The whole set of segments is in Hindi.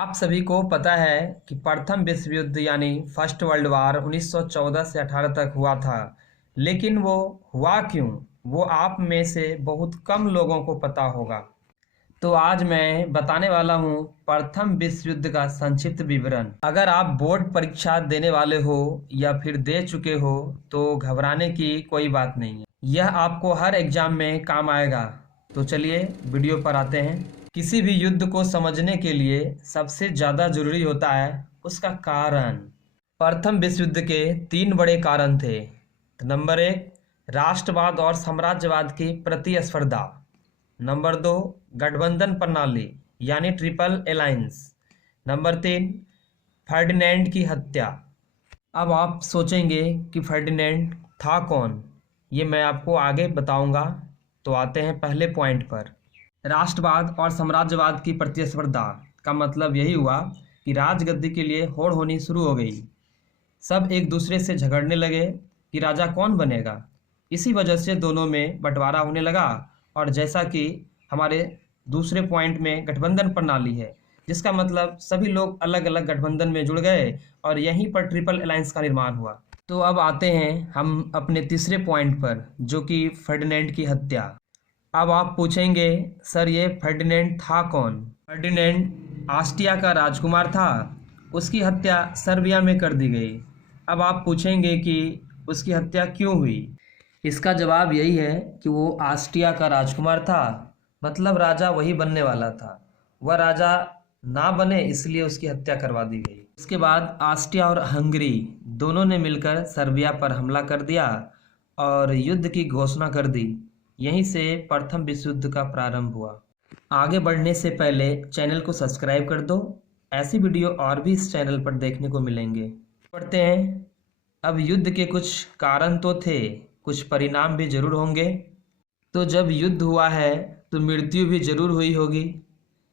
आप सभी को पता है कि प्रथम विश्व युद्ध यानी फर्स्ट वर्ल्ड वार 1914 से 18 तक हुआ था। लेकिन वो हुआ क्यों, वो आप में से बहुत कम लोगों को पता होगा। तो आज मैं बताने वाला हूँ प्रथम विश्व युद्ध का संक्षिप्त विवरण। अगर आप बोर्ड परीक्षा देने वाले हो या फिर दे चुके हो तो घबराने की कोई बात नहीं है, यह आपको हर एग्जाम में काम आएगा। तो चलिए वीडियो पर आते हैं। किसी भी युद्ध को समझने के लिए सबसे ज़्यादा जरूरी होता है उसका कारण। प्रथम विश्व युद्ध के 3 बड़े कारण थे। तो नंबर 1, राष्ट्रवाद और साम्राज्यवाद की प्रतिस्पर्धा। नंबर 2, गठबंधन प्रणाली यानी ट्रिपल अलायंस। नंबर 3, फर्डिनेंड की हत्या। अब आप सोचेंगे कि फर्डिनेंड था कौन, ये मैं आपको आगे बताऊंगा। तो आते हैं पहले पॉइंट पर। राष्ट्रवाद और साम्राज्यवाद की प्रतिस्पर्धा का मतलब यही हुआ कि राजगद्दी के लिए होड़ होनी शुरू हो गई। सब एक दूसरे से झगड़ने लगे कि राजा कौन बनेगा। इसी वजह से दोनों में बंटवारा होने लगा। और जैसा कि हमारे दूसरे पॉइंट में गठबंधन प्रणाली है, जिसका मतलब सभी लोग अलग अलग गठबंधन में जुड़ गए और यहीं पर ट्रिपल अलायंस का निर्माण हुआ। तो अब आते हैं हम अपने तीसरे पॉइंट पर, जो कि फर्डिनेंड की हत्या। अब आप पूछेंगे सर ये फर्डिनेंड था कौन? फर्डिनेंड ऑस्ट्रिया का राजकुमार था। उसकी हत्या सर्बिया में कर दी गई। अब आप पूछेंगे कि उसकी हत्या क्यों हुई? इसका जवाब यही है कि वो ऑस्ट्रिया का राजकुमार था, मतलब राजा वही बनने वाला था। वह राजा ना बने इसलिए उसकी हत्या करवा दी गई। उसके बाद ऑस्ट्रिया और हंगरी दोनों ने मिलकर सर्बिया पर हमला कर दिया और युद्ध की घोषणा कर दी। यहीं से प्रथम विश्व युद्ध का प्रारंभ हुआ। आगे बढ़ने से पहले चैनल को सब्सक्राइब कर दो, ऐसी वीडियो और भी इस चैनल पर देखने को मिलेंगे। पढ़ते हैं। अब युद्ध के कुछ कारण तो थे, कुछ परिणाम भी जरूर होंगे। तो जब युद्ध हुआ है तो मृत्यु भी जरूर हुई होगी,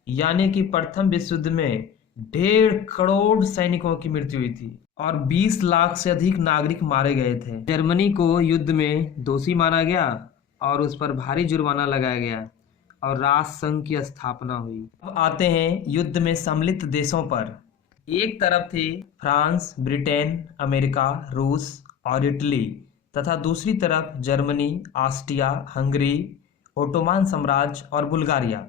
यानी कि प्रथम विश्व युद्ध में 1.5 करोड़ सैनिकों की मृत्यु हुई थी और 20 लाख से अधिक नागरिक मारे गए थे। जर्मनी को युद्ध में दोषी माना गया और उस पर भारी जुर्माना लगाया गया और राष्ट्रसंघ की स्थापना हुई। अब आते हैं युद्ध में सम्मिलित देशों पर। एक तरफ थी फ्रांस, ब्रिटेन, अमेरिका, रूस और इटली, तथा दूसरी तरफ जर्मनी, ऑस्ट्रिया, हंगरी, ओटोमान साम्राज्य और Bulgaria.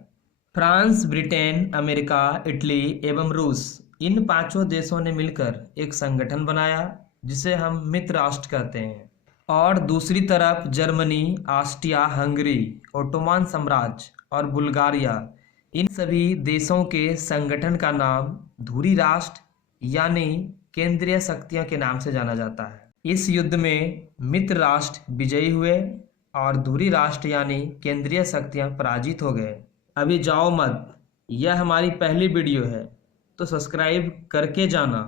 France, Britain, America, Italy एवं रूस, इन 5 देशों ने मिलकर एक संगठन बनाया जिसे हम मित्र राष्ट्र कहते हैं। और दूसरी तरफ जर्मनी, ऑस्ट्रिया, हंगरी, ओटोमान साम्राज्य और बुल्गारिया, इन सभी देशों के संगठन का नाम धुरी राष्ट्र यानी केंद्रीय शक्तियों के नाम से जाना जाता है। इस युद्ध में मित्र राष्ट्र विजयी हुए और धुरी राष्ट्र यानी केंद्रीय शक्तियां पराजित हो गए। अभी जाओ मत, यह हमारी पहली वीडियो है तो सब्सक्राइब करके जाना।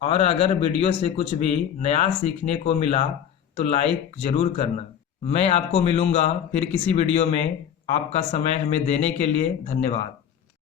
और अगर वीडियो से कुछ भी नया सीखने को मिला तो लाइक ज़रूर करना। मैं आपको मिलूँगा फिर किसी वीडियो में। आपका समय हमें देने के लिए धन्यवाद।